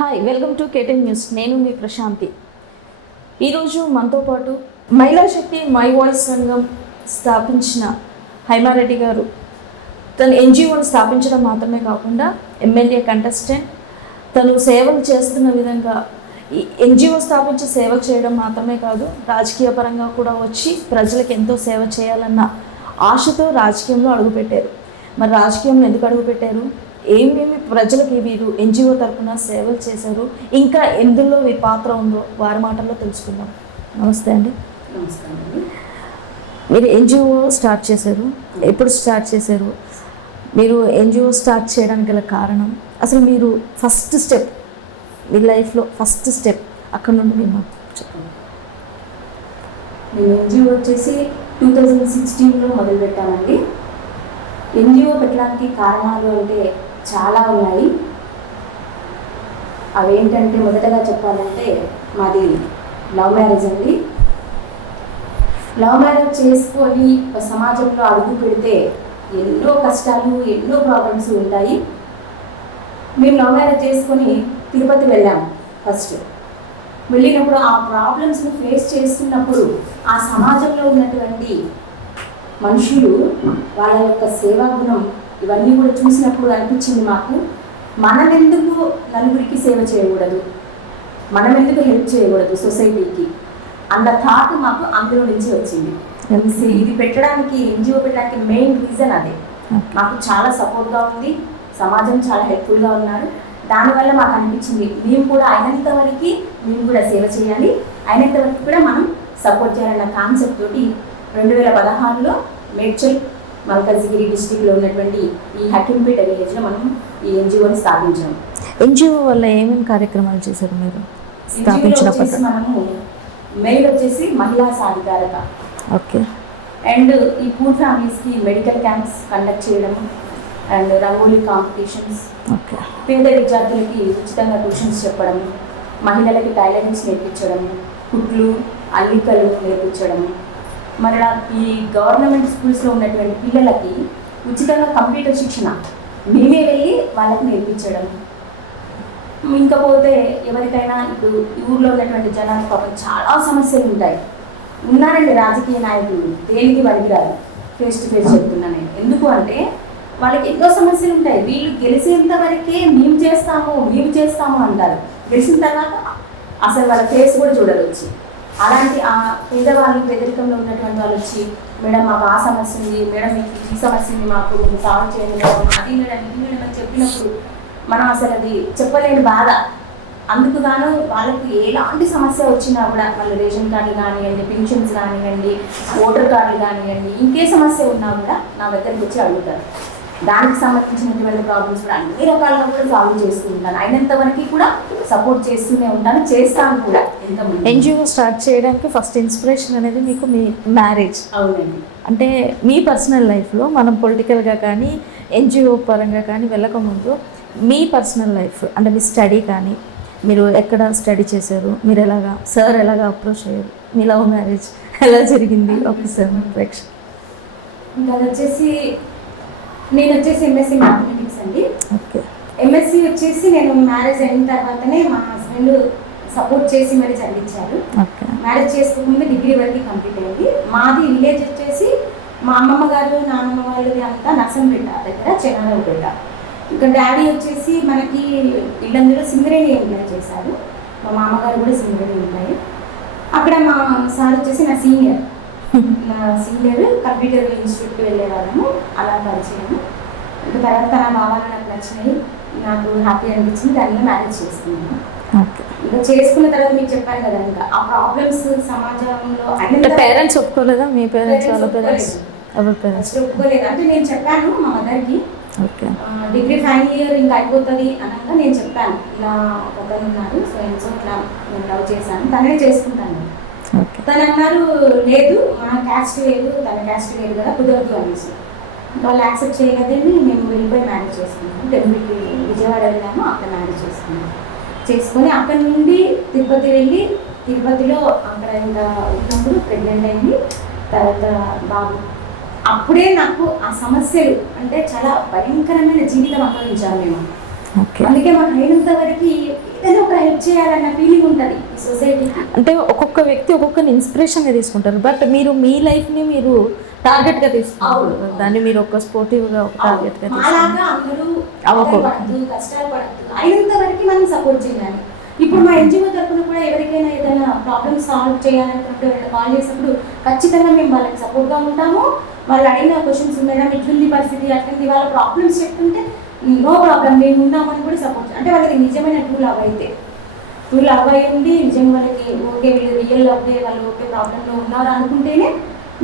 Hi, welcome to కేటెన్ news. నేను మీ ప్రశాంతి. ఈరోజు మనతో పాటు మహిళా శక్తి మై వాయిస్ సంఘం స్థాపించిన హైమారెడ్డి గారు తను ఎన్జిఓని స్థాపించడం మాత్రమే కాకుండా ఎమ్మెల్యే కంటెస్టెంట్, తను సేవలు చేస్తున్న విధంగా ఈ ఎన్జిఓ స్థాపించి సేవలు చేయడం మాత్రమే కాదు, రాజకీయ పరంగా కూడా వచ్చి ప్రజలకు ఎంతో సేవ చేయాలన్న ఆశతో రాజకీయంలో అడుగుపెట్టారు. మరి రాజకీయంలో ఎందుకు అడుగుపెట్టారు, ఏమేమి ప్రజలకి వీరు ఎన్జిఓ తరఫున సేవలు చేశారు, ఇంకా ఎందులో వీరి పాత్ర ఉందో వారి మాటల్లో తెలుసుకుందాం. నమస్తే అండి. నమస్కారం అండి. మీరు ఎన్జిఓ స్టార్ట్ చేశారు, ఎప్పుడు స్టార్ట్ చేశారు, మీరు ఎన్జిఓ స్టార్ట్ చేయడానికి గల కారణం, అసలు మీరు ఫస్ట్ స్టెప్ మీ లైఫ్లో ఫస్ట్ స్టెప్ అక్కడ నుండి మీరు మాకు చెప్పండి. నేను ఎన్జిఓ వచ్చేసి 2016లో మొదలుపెట్టామండి. ఎన్జిఓ పెట్టడానికి కారణాలు అంటే చాలా ఉన్నాయి. అవేంటంటే మొదటగా చెప్పాలంటే మాది లవ్ మ్యారేజ్ అండి. లవ్ మ్యారేజ్ చేసుకొని ఒక సమాజంలో అడుగు పెడితే ఎన్నో కష్టాలు, ఎన్నో ప్రాబ్లమ్స్ ఉంటాయి. మేము లవ్ మ్యారేజ్ చేసుకొని తిరుపతి వెళ్ళాము. ఫస్ట్ వెళ్ళినప్పుడు ఆ ప్రాబ్లమ్స్ని ఫేస్ చేస్తున్నప్పుడు ఆ సమాజంలో ఉన్నటువంటి మనుషులు వాళ్ళ యొక్క సేవా గుణం ఇవన్నీ కూడా చూసినప్పుడు అనిపించింది మాకు, మనం ఎందుకు నలుగురికి సేవ చేయకూడదు, మనం ఎందుకు హెల్ప్ చేయకూడదు సొసైటీకి అన్న థాట్ మాకు అందులో నుంచి వచ్చింది. ఇది పెట్టడానికి, ఎన్జిఓ పెట్టడానికి మెయిన్ రీజన్ అదే. మాకు చాలా సపోర్ట్గా ఉంది, సమాజం చాలా హెల్ప్ఫుల్గా ఉన్నారు. దానివల్ల మాకు అనిపించింది మేము కూడా అయినంత వరకు మేము కూడా సేవ చేయాలి, అయినంత వరకు కూడా మనం సపోర్ట్ చేయాలన్న కాన్సెప్ట్ తోటి 2016లో మేడ్చల్ మల్కాజ్గిరి డిస్టిక్లో ఉన్నటువంటి ఈ హకీంపేట విలేజ్లో మనం ఈ ఎన్జిఓని స్థాపించాము. ఎన్జిఓ వల్ల ఏమేమి కార్యక్రమాలు చేశారు మీరు స్థాపించినప్పుడు? మనము మెయిన్ వచ్చేసి మహిళా సాధికారత, ఓకే, అండ్ ఈ పూర్ ఫ్యామిలీస్కి మెడికల్ క్యాంప్స్ కండక్ట్ చేయడం, అండ్ రంగోలీ కాంపిటీషన్స్, ఓకే, పేద విద్యార్థులకి ఉచితంగా ట్యూషన్స్ చెప్పడం, మహిళలకి టైలరింగ్స్ నేర్పించడం, కుట్లు అల్లికలు నేర్పించడం, మరలా ఈ గవర్నమెంట్ స్కూల్స్లో ఉన్నటువంటి పిల్లలకి ఉచితంగా కంప్యూటర్ శిక్షణ మేమే వెళ్ళి వాళ్ళకి నేర్పించడం. ఇంకపోతే ఎవరికైనా ఇప్పుడు ఈ ఊర్లో ఉన్నటువంటి జనాలకు పాపం చాలా సమస్యలు ఉంటాయి. ఉన్నారండి రాజకీయ నాయకులు, దేనికి పనికిరాదు, ఫేస్ టు ఫేస్ చెప్తున్నా నేను. ఎందుకు అంటే వాళ్ళకి ఎన్నో సమస్యలు ఉంటాయి. వీళ్ళు గెలిచేంత వరకే మేము చేస్తాము అంటారు. గెలిచిన తర్వాత అసలు వాళ్ళ ఫేస్ కూడా చూడరు వచ్చి. అలాంటి ఆ పేదవాళ్ళు, పేదరికంలో ఉన్నటువంటి వాళ్ళు వచ్చి, మేడం మాకు ఆ సమస్య ఉంది, మేడం మీకు ఈ సమస్య ఉంది, మాకు సాల్వ్ చేయండి మేడం, అది మేడం ఇది మేడం అని చెప్పినప్పుడు మనం అసలు అది చెప్పలేని బాధ. అందుకు గాను వాళ్ళకి ఎలాంటి సమస్య వచ్చినా కూడా వాళ్ళు రేషన్ కార్డులు కానివ్వండి, పెన్షన్స్ కానివ్వండి, ఓటర్ కార్డులు కానివ్వండి, ఇంకే సమస్య ఉన్నా కూడా నా దగ్గరికి వచ్చి అడుగుతారు. దానికి సంబంధించినటువంటి ప్రాబ్లమ్స్ కూడా అన్ని రకాలుగా కూడా సాల్వ్ చేస్తూ ఉంటాను. అయినంత వరకు కూడా సపోర్ట్ చేస్తూనే ఉంటాను, చేస్తాను కూడా. ఎన్జిఓ స్టార్ట్ చేయడానికి ఫస్ట్ ఇన్స్పిరేషన్ అనేది మీకు మీ మ్యారేజ్. అవునండి. అంటే మీ పర్సనల్ లైఫ్లో మనం పొలిటికల్గా కానీ ఎన్జిఓ పరంగా కానీ వెళ్ళకముందు మీ పర్సనల్ లైఫ్ అంటే మీ స్టడీ కానీ, మీరు ఎక్కడ స్టడీ చేశారు, మీరు ఎలాగా సార్ ఎలాగా అప్రోచ్ అయ్యారు, మీ లవ్ మ్యారేజ్ ఎలా జరిగింది ఒకసారి ప్రేక్ష. ఇంకా వచ్చేసి నేను వచ్చేసి ఎంఎస్సీ మ్యాథమెటిక్స్ అండి. ఓకే, ఎంఎస్సీ వచ్చేసి నేను మ్యారేజ్ అయిన తర్వాతనే మా హస్బెండ్ సపోర్ట్ చేసి మరి చదివించారు. ఓకే, మ్యారేజ్ చేసుకోకముందు డిగ్రీ వరకు కంప్లీట్ అయింది. మాది విలేజ్ వచ్చేసి మా అమ్మమ్మ గారు, నాన్నమ్మ వాళ్ళది అంతా నర్సంపేట దగ్గర చెన్నారావుపేట. ఇంకా డాడీ వచ్చేసి మనకి ఇళ్ళందులో సింగరేణి ఎంప్లాయ్ చేశారు. మా మామగారు కూడా సింగరేణి ఎంప్లాయ్. అక్కడ మా సార్ వచ్చేసి నా సీనియర్ కంప్యూటర్ ఇన్స్టిట్యూట్కి వెళ్ళేవాళ్ళము. అలా పరిచయము. ఇంకా తర్వాత నా భావాలు నాకు నచ్చినాయి, నాకు హ్యాపీ అనిపించింది, దానిలో మ్యారేజ్ చేసుకున్నాను. ఇంకా చేసుకున్న తర్వాత మీకు చెప్పాను కదా, ఇంకా ఆ ప్రాబ్లమ్స్ సమాజంలో పేరెంట్స్ ఒప్పుకోలేదా? మీ పేరెంట్స్ వాళ్ళ పేరెంట్స్ ఎవరి పేరెంట్స్ ఒప్పుకోలేదు. అంటే నేను చెప్పాను మా మదర్కి, ఓకే, డిగ్రీ ఫైనల్ ఇయర్ ఇంకా అయిపోతుంది అనగా నేను చెప్పాను, ఇలా ఒకరు ఉన్నారు, సో ఇట్లా నేను లవ్ చేశాను, తనే చేసుకుంటాను. తను అన్నారు లేదు మన క్యాస్ట్ లేదు, తన క్యాస్ట్ లేదు కదా, కుదరదు అనేసి. వాళ్ళు యాక్సెప్ట్ చేయలేదని మేము వెళ్ళిపోయి మ్యారేజ్ చేసుకున్నాము. టెంపుల్కి విజయవాడ వెళ్ళాము, అక్కడ మ్యారేజ్ చేసుకొని అక్కడ నుండి తిరుపతి వెళ్ళి, తిరుపతిలో అక్కడ ఇంకా ఉన్నప్పుడు ప్రెగ్నెంట్ అయింది. తర్వాత బాబు అప్పుడే నాకు ఆ సమస్యలు అంటే చాలా భయంకరమైన జీవితం అనుభవించాము మేము. ఓకే. అందుకే మాకు అయినంత వరకు ఏదైనా ఒక హెల్ప్ చేయాలన్న ఫీలింగ్ ఉంటుంది ఈ సొసైటీకి. అంటే ఒక్కొక్క వ్యక్తి ఒక్కొక్కరిని ఇన్స్పిరేషన్గా తీసుకుంటారు, బట్ మీరు మీ లైఫ్ని మీరు టార్గెట్గా తీసుకుంటారు, దాన్ని మీరు ఒక స్పోర్టివ్గా ఒక టార్గెట్గా మాలాగా అందరూ అవ్వకూడదు. పడద్దు, కష్టాలు పడద్దు, అయినంత వరకు మనం సపోర్ట్ చేయాలి. ఇప్పుడు మా ఎన్జిఓ తరఫున కూడా ఎవరికైనా ఏదైనా ప్రాబ్లమ్ సాల్వ్ చేయాలనుకుంటే ఎవరైనా కాల్ చేసినప్పుడు ఖచ్చితంగా మేము వాళ్ళకి సపోర్ట్గా ఉంటాము. వాళ్ళు అడిగిన క్వశ్చన్స్ మేడం ఇట్లుంది పరిస్థితి అట్లుంది, వాళ్ళ ప్రాబ్లమ్స్ చెప్తుంటే నో ప్రాబ్లం మేము ఉన్నామని కూడా సపోర్ట్. అంటే వాళ్ళకి నిజమైన టూల్ అవ్వయి ఉండి నిజంగా వాళ్ళకి ఓకే వీళ్ళు రియల్ అవ్వే వాళ్ళు ఓకే ప్రాబ్లంలో ఉన్నారు అనుకుంటేనే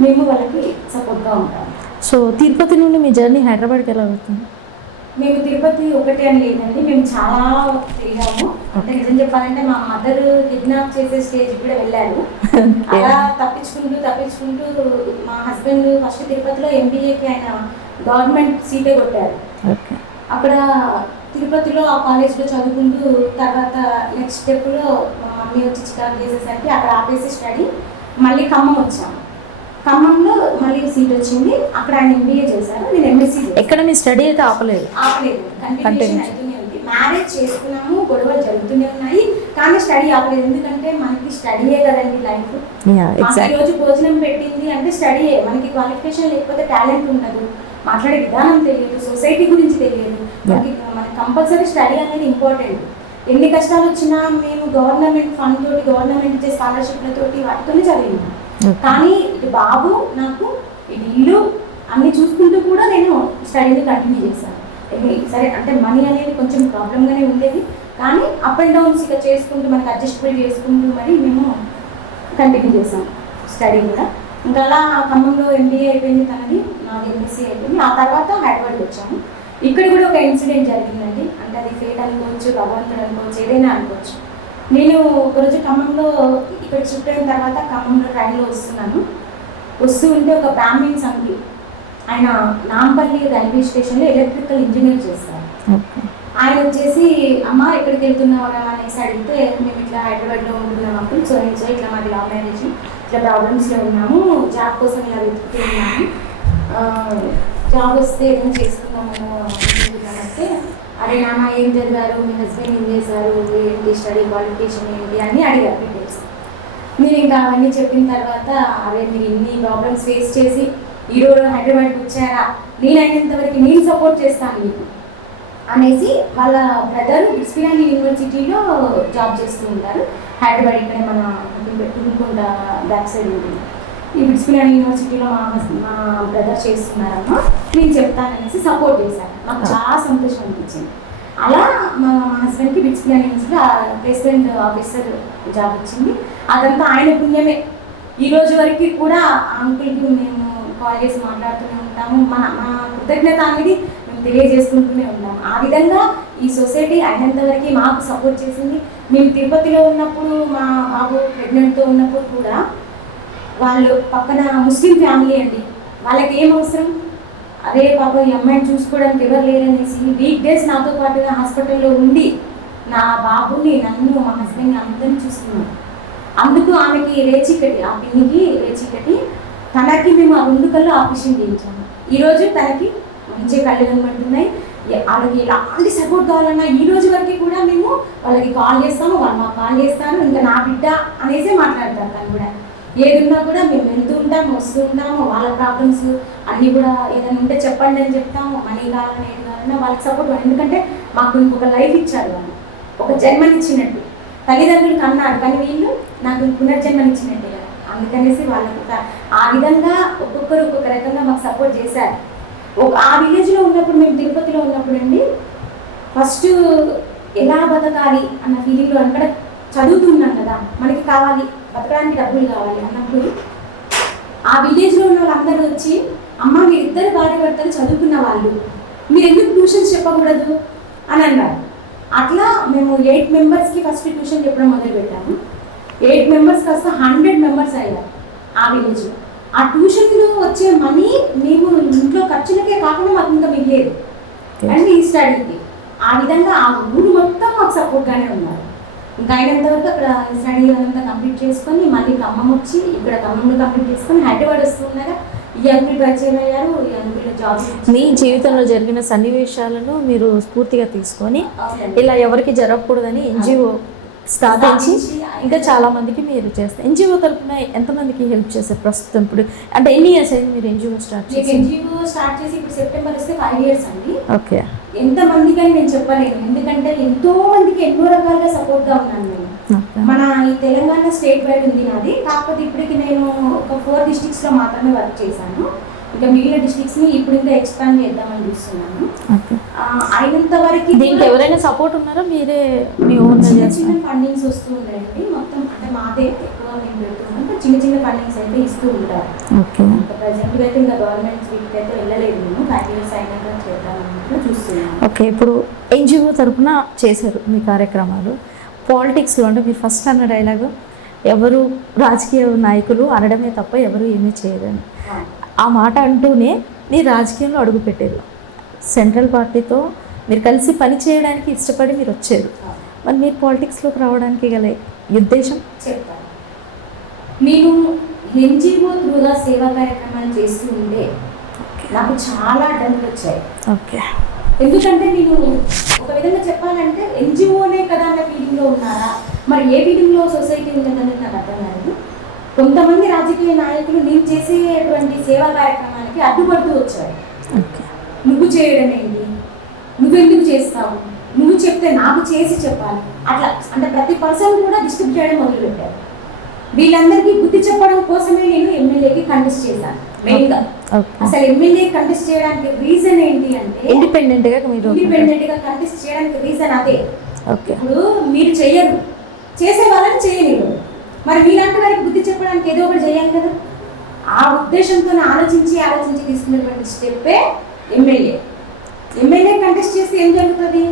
మేము వాళ్ళకి సపోర్ట్గా ఉంటాము. సో తిరుపతి నుండి మీ జర్నీ హైదరాబాద్కి ఎలా అవుతుంది? మేము తిరుపతి ఒకటే అని లేదండి, మేము చాలా తిరిగాము. అంటే నిజం చెప్పాలంటే మా మదర్ కిడ్నాప్ చేసే స్టేజ్ కూడా వెళ్ళారు. అలా తప్పించుకుంటూ మా హస్బెండ్ ఫస్ట్ తిరుపతిలో ఎంబీఏకి ఆయన గవర్నమెంట్ సీటే కొట్టారు. అక్కడ తిరుపతిలో ఆ కాలేజ్లో చదువుకుంటూ తర్వాత నెక్స్ట్ స్టెప్లో మా మమ్మీ వచ్చి చికాకు చేసేసరికి అక్కడ ఆపేసి స్టడీ మళ్ళీ ఖమ్మం వచ్చాము. ఖమ్మంలో మళ్ళీ సీట్ వచ్చింది, అక్కడ ఆయన ఎంబీఏ చేశారు, నేను ఎంఎస్సీ. ఎక్కడ మీ స్టడీ అయితే ఆపలేదు, కంటిన్యూషన్ అవుతూనే ఉంది. మ్యారేజ్ చేసుకున్నాము, గొడవలు జరుగుతూనే ఉన్నాయి, కానీ స్టడీ ఆపలేదు. ఎందుకంటే మనకి స్టడీయే కదండి లైఫ్. ఈ రోజు భోజనం పెట్టింది అంటే స్టడీయే. మనకి క్వాలిఫికేషన్ లేకపోతే టాలెంట్ ఉండదు, మాట్లాడే విధానం తెలియదు, సొసైటీ గురించి తెలియదు. మనకి కంపల్సరీ స్టడీ అనేది ఇంపార్టెంట్. ఎన్ని కష్టాలు వచ్చినా మేము గవర్నమెంట్ ఫండ్ తోటి, గవర్నమెంట్ ఇచ్చే స్కాలర్షిప్లతోటి వాటితోనే చదివినాము. కానీ ఇటు బాబు నాకు ఇటు ఇల్లు అన్ని చూసుకుంటూ కూడా నేను స్టడీని కంటిన్యూ చేశాను. సరే అంటే మనీ అనేది కొంచెం ప్రాబ్లంగానే ఉండేది, కానీ అప్ అండ్ డౌన్స్ ఇక చేసుకుంటూ మనకి అడ్జస్టబుల్ చేసుకుంటూ మరి మేము కంటిన్యూ చేసాం స్టడీ కూడా. ఇంకా అలా ఖమ్మంలో ఎంబీఏ అయిపోయింది, తనది నాది ఎంఎస్సీ అయిపోయింది. ఆ తర్వాత హైదరాబాద్కి వచ్చాము. ఇక్కడ కూడా ఒక ఇన్సిడెంట్ జరిగిందండి. అంటే అది ఫేట్ అనుకోవచ్చు, భగవంతుడు అనుకోవచ్చు, ఏదైనా అనుకోవచ్చు. నేను ఒకరోజు ఖమ్మంలో ఇక్కడ షిఫ్ట్ అయిన తర్వాత ఖమ్మంలో ట్రైన్లో వస్తూ ఉంటే ఒక బ్రాహ్మిన్స్ అంకుల్, ఆయన నాంపల్లి రైల్వే స్టేషన్లో ఎలక్ట్రికల్ ఇంజనీర్ చేస్తారు. ఆయన వచ్చేసి అమ్మ ఎక్కడికి వెళ్తున్నారా అనేసి అడిగితే, మేము ఇట్లా హైదరాబాద్లో ఉంటున్నాం అంకుల్, సో ఇట్లా మాది లవ్ మ్యారేజ్, ఇట్లా ప్రాబ్లమ్స్లో ఉన్నాము, జాబ్ కోసం ఇలా వెతుకుతూ ఉన్నాము, జాబ్ వస్తే ఏదైనా చేసుకున్నాము అనుకుంటున్నామంటే, అరే నాన్న ఏం చదివారు, మీ హస్బెండ్ ఏం చేశారు, ఏంటి స్టడీ క్వాలిఫికేషన్ ఏంటి అని అడిగారు డీటెయిల్స్. మీరు ఇంకా అవన్నీ చెప్పిన తర్వాత, అరే మీరు ఇన్ని ప్రాబ్లమ్స్ ఫేస్ చేసి ఈరోజు హైదరాబాద్కి వచ్చారా, నేనైనంత వరకు నేను సపోర్ట్ చేస్తాను మీకు అనేసి వాళ్ళ బ్రదర్ ఉస్మానియా యూనివర్సిటీలో జాబ్ చేస్తూ ఉంటారు. హైదరాబాద్ ఇక్కడ మన తుమ్కుంట బ్యాక్ సైడ్ ఉంటుంది. ఈ ఉస్మానియా యూనివర్సిటీలో మా బ్రదర్ చేస్తున్నారమ్మా, నేను చెప్తాననేసి సపోర్ట్ చేశాను. నాకు చాలా సంతోషం అనిపించింది. అలా మా హస్బెండ్కి ఉస్మానియా యూనివర్సిటీలో ప్లేస్మెంట్ ఆఫీసర్ జాబ్ వచ్చింది. అదంతా ఆయన పుణ్యమే. ఈ రోజు వరకు కూడా అంకుల్కి మేము కాల్ చేసి మాట్లాడుతూనే ఉంటాము. మా కృతజ్ఞత అనేది మేము తెలియజేసుకుంటూనే ఉంటాము. ఆ విధంగా ఈ సొసైటీ అయినంత వరకు మాకు సపోర్ట్ చేసింది. మేము తిరుపతిలో ఉన్నప్పుడు మా బాబు ప్రెగ్నెంట్తో ఉన్నప్పుడు కూడా వాళ్ళు పక్కన ముస్లిం ఫ్యామిలీ అండి, వాళ్ళకి ఏం అవసరం, అదే పాప ఈ అమ్మాయిని చూసుకోవడానికి ఎవరు లేరనేసి వీక్ డేస్ నాతో పాటుగా హాస్పిటల్లో ఉండి నా బాబుని, నన్ను, మా హస్బెండ్ని అందరినీ చూస్తున్నాను. అందుకు ఆమెకి రేచికటి, ఆ పిన్నికి రేచికటి, తనకి మేము ఆ 2 కళ్ళు ఆపరేషన్ చేయించాము. ఈరోజు తనకి మంచి కళ్ళు కనబడుతున్నాయి. వాళ్ళకి ఎలాంటి సపోర్ట్ కావాలన్నా ఈ రోజు వరకు కూడా మేము వాళ్ళకి కాల్ చేస్తాము, వాళ్ళు మాకు కాల్ చేస్తాను. ఇంకా నా బిడ్డ అనేసే మాట్లాడతారు. తను కూడా ఏది ఉన్నా కూడా మేము వెళ్తూ ఉంటాము, వస్తూ ఉంటాము. వాళ్ళ ప్రాబ్లమ్స్ అన్నీ కూడా ఏదైనా ఉంటే చెప్పండి అని చెప్తాము. మనీ కావాలన్నా ఏది కావాలన్నా వాళ్ళకి సపోర్ట్. ఎందుకంటే మాకు ఇంకొక లైఫ్ ఇచ్చారు, వాళ్ళు ఒక జన్మనిచ్చినట్టు. తల్లిదండ్రులు కన్నారు, కానీ వీళ్ళు నాకు పునర్జన్మనిచ్చినట్టే కదా. అందుకనేసి వాళ్ళకు ఆ విధంగా ఒక్కొక్కరు ఒక్కొక్క రకంగా మాకు సపోర్ట్ చేశారు. ఆ విలేజ్లో ఉన్నప్పుడు, మేము తిరుపతిలో ఉన్నప్పుడు అండి, ఫస్ట్ ఎలా బతకాలి అన్న ఫీలింగ్లో, అక్కడ చదువుతున్నాం కదా, మనకి కావాలి బతకడానికి డబ్బులు కావాలి అన్నప్పుడు ఆ విలేజ్లో ఉన్న వాళ్ళందరూ వచ్చి, అమ్మ మీరిద్దరు భార్య భర్తలు చదువుకున్న వాళ్ళు, మీరు ఎందుకు ట్యూషన్స్ చెప్పకూడదు అని అన్నారు. అట్లా మేము 8 మెంబర్స్కి ఫస్ట్ ట్యూషన్ చెప్పడం మొదలుపెట్టాము. 8 మెంబర్స్ కాస్త 100 మెంబర్స్ అయ్యారు ఆ విలేజ్లో. ఆ ట్యూషన్లో వచ్చే మనీ మేము ఇంట్లో ఖర్చులకే కాకుండా మాకు ఇంకా మిగిలేదు అండ్ ఈ స్టడీకి. ఆ విధంగా ఆ ఊరు మొత్తం మాకు సపోర్ట్గానే ఉన్నారు. ఇంకా అయినంత వరకు అక్కడ స్టడీ అదంతా కంప్లీట్ చేసుకొని మళ్ళీ ఖమ్మం వచ్చి, ఇక్కడ ఖమ్మంలో కంప్లీట్ చేసుకొని హైదరాబాద్ వస్తుండగా ఈ అంకుల్ పరిచయం అయ్యారు, ఈ అంకుల్ జాబ్ మీ జీవితంలో జరిగిన సన్నివేశాలను మీరు స్ఫూర్తిగా తీసుకొని ఇలా ఎవరికి జరగకూడదని ఎన్జిఓ స్థాపించి ఇంకా చాలా మందికి మీరు చేస్తారు. ఎన్జిఓ తరఫున ఎంతమందికి హెల్ప్ చేశారు ప్రస్తుతం? ఇప్పుడు అంటే ఎన్ని ఇయర్స్ అయింది మీరు ఎన్జిఓ స్టార్ట్ చేసి? ఎన్జిఓ స్టార్ట్ చేసి ఇప్పుడు సెప్టెంబర్ వస్తే 5 years అండి. ఓకే. ఎంతమందికి అని నేను చెప్పలేను, ఎందుకంటే ఎంతో మందికి ఎన్నో రకాలుగా సపోర్ట్గా ఉన్నాను నేను. మన ఈ తెలంగాణ స్టేట్ వైడ్ ఉంది నాది, కాకపోతే ఇప్పటికి నేను ఒక 4 districtsలో మాత్రమే వర్క్ చేశాను. ఇంకా మిగిలిన డిస్ట్రిక్ట్స్ని ఇప్పుడు ఇంకా ఎక్స్పాండ్ చేద్దామని చూస్తున్నాను. అయినంత వరకు దీనికి ఎవరైనా సపోర్ట్ ఉన్నారా? మీరే మీ ఓన్ చిన్న ఫండింగ్స్ వస్తూ ఉన్నాయండి. మొత్తం అంటే మాదే ఎక్కువ మేము పెడుతున్నాం, చిన్న చిన్న ఫండింగ్స్ అయితే ఇస్తూ ఉంటారు. ప్రజెంట్గా అయితే ఇంకా గవర్నమెంట్ వీటికి అయితే వెళ్ళలేదు, మేము 5 years అయినాక చేద్దామని చూస్తున్నాను. ఓకే. ఇప్పుడు ఎన్జిఓ తరఫున చేశారు మీ కార్యక్రమాలు. పాలిటిక్స్లో అంటే మీరు ఫస్ట్ అన్న డైలాగు ఎవరు రాజకీయ నాయకులు అనడమే తప్ప ఎవరు ఏమీ చేయలేరు. ఆ మాట అంటూనే మీరు రాజకీయంలో అడుగుపెట్టారు. సెంట్రల్ పార్టీతో మీరు కలిసి పని చేయడానికి ఇష్టపడి మీరు వచ్చారు. మరి మీరు పాలిటిక్స్లోకి రావడానికి గల ఉద్దేశం చెప్తాను. నేను ఎన్జిఓ త్రూగా సేవా కార్యక్రమాలు చేస్తూ ఉంటే నాకు చాలా అడ్డంకులు వచ్చాయి. ఓకే. ఎందుకంటే నేను ఒక విధంగా చెప్పాలంటే ఎన్జిఓనే కదా అన్న ఫీలింగ్లో ఉన్నారా, మరి ఏ ఫీలింగ్లో సొసైటీ ఉందన్నది నాకు అర్థం కాదు. కొంతమంది రాజకీయ నాయకులు నేను చేసేటువంటి సేవా కార్యక్రమానికి అడ్డుపడుతూ వచ్చారు. నువ్వు చేయడం ఏంటి, నువ్వెందుకు చేస్తావు, నువ్వు చెప్తే నాకు చేసి చెప్పాలి, అట్లా అంటే ప్రతి పర్సన్ కూడా డిస్టర్బ్ చేయడం మొదలుపెట్టారు. వీళ్ళందరికీ బుద్ధి చెప్పడం కోసమే నేను ఎమ్మెల్యేకి కంటెస్ట్ చేశాను. మెయిన్గా అసలు ఎమ్మెల్యే కంటెస్ట్ చేయడానికి రీజన్ ఏంటి అంటే ఇండిపెండెంట్గా కంటెస్ట్ చేయడానికి రీజన్ అదే. ఇప్పుడు మీరు చెయ్యరు, చేసే వాళ్ళని చేయలేరు, మరి మీలాంటి వారికి బుద్ధి చెప్పడానికి ఏదో ఒకటి చేయాలి కదా. ఆ ఉద్దేశంతో ఆలోచించి తీసుకున్నటువంటి స్టెప్పే ఎమ్మెల్యే కంటెస్ట్ చేస్తే ఏం జరుగుతుంది?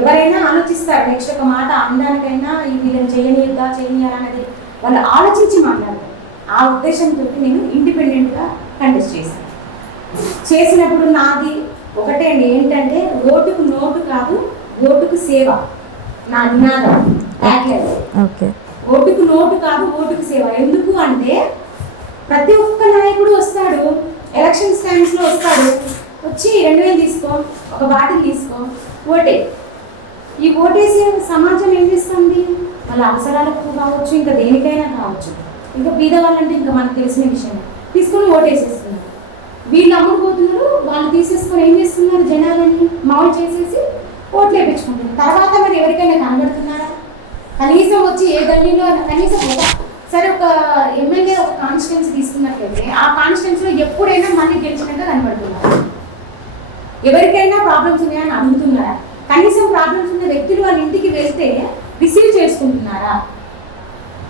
ఎవరైనా ఆలోచిస్తారు, నెక్స్ట్ ఒక మాట అనడానికైనా ఈ వీళ్ళని చేయనియాలా అనేది వాళ్ళు ఆలోచించి మాట్లాడతారు. ఆ ఉద్దేశంతో నేను ఇండిపెండెంట్గా కంటెస్ట్ చేశాను. చేసినప్పుడు నాది ఒకటే అండి, ఏంటంటే ఓటుకు నోటు కాదు, ఓటుకు సేవ నా నినాదం. ఓకే. ఓటుకు నోటు కాదు, ఓటుకు సేవ. ఎందుకు అంటే ప్రతి ఒక్క నాయకుడు వస్తాడు, ఎలక్షన్స్ టైమ్స్లో వస్తాడు, వచ్చి 2000 తీసుకో, ఒక బాటిల్ తీసుకో, ఓటే. ఈ ఓటేసి సమాజం ఏం చేస్తుంది? వాళ్ళ అవసరాలకు కావచ్చు, ఇంకా దేనికైనా కావచ్చు, ఇంకా బీదవాళ్ళంటే ఇంకా మనకు తెలిసిన విషయం, తీసుకొని ఓటేసేస్తున్నారు. వీళ్ళు అమ్ముడుపోతున్నారు, వాళ్ళు తీసేసుకొని ఏం చేస్తున్నారు? జనాలని మౌల్ చేసేసి ఓట్లు వేయించుకుంటున్నారు. తర్వాత మరి ఎవరికైనా కనబడుతున్నారా? కనీసం వచ్చి ఏ గల్లీలో కనీసం సరే ఒక ఎమ్మెల్యే ఒక కాన్స్టిట్యున్సీ తీసుకున్నట్లయితే ఆ కాన్స్టిట్యున్సీలో ఎప్పుడైనా మళ్ళీ గెలిచినాక కనబడుతున్నారు. ఎవరికైనా ప్రాబ్లమ్స్ ఉన్నాయని అడుగుతున్నారా? కనీసం ప్రాబ్లమ్స్ ఉన్న వ్యక్తులు వాళ్ళ ఇంటికి వెళ్తే రిసీవ్ చేసుకుంటున్నారా?